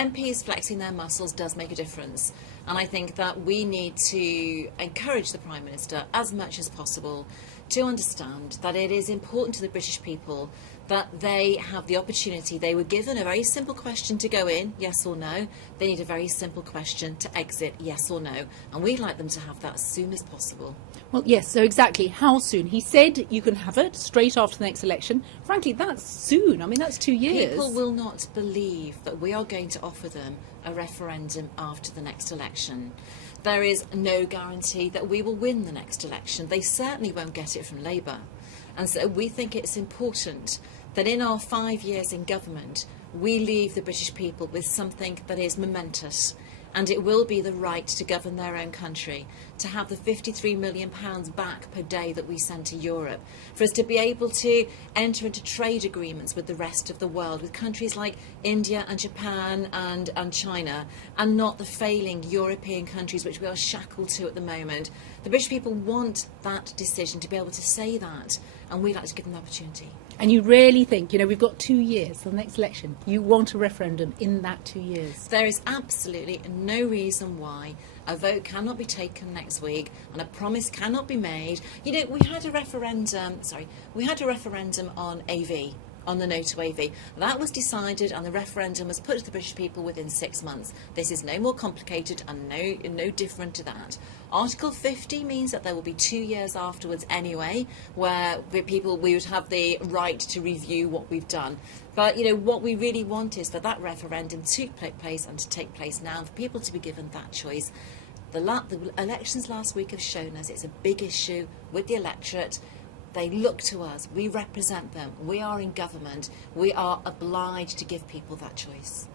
MPs flexing their muscles does make a difference. And I think that we need to encourage the Prime Minister as much as possible to understand that it is important to the British people that they have the opportunity. They were given a very simple question to go in, yes or no. They need a very simple question to exit, yes or no. And we'd like them to have that as soon as possible. Well, yes, so exactly how soon? He said you can have it straight after the next election. Frankly, that's soon. I mean, that's 2 years. People will not believe that we are going to offer them a referendum after the next election. There is no guarantee that we will win the next election. They certainly won't get it from Labour. And so we think it's important that in our 5 years in government, we leave the British people with something that is momentous. And it will be the right to govern their own country, to have the £53 million back per day that we send to Europe, for us to be able to enter into trade agreements with the rest of the world, with countries like India and Japan and China, and not the failing European countries which we are shackled to at the moment. The British people want that decision, to be able to say that, and we'd like to give them the opportunity. And you really think, we've got 2 years till the next election. You want a referendum in that 2 years? There is absolutely no reason why a vote cannot be taken next week and a promise cannot be made. We had a referendum on AV, on the no to AV. That was decided and the referendum was put to the British people within 6 months. This is no more complicated and no different to that. Article 50 means that there will be 2 years afterwards anyway, where we would have the right to review what we've done. But, what we really want is for that referendum to take place and to take place now, for people to be given that choice. The elections last week have shown us it's a big issue with the electorate. They look to us, we represent them, we are in government, we are obliged to give people that choice.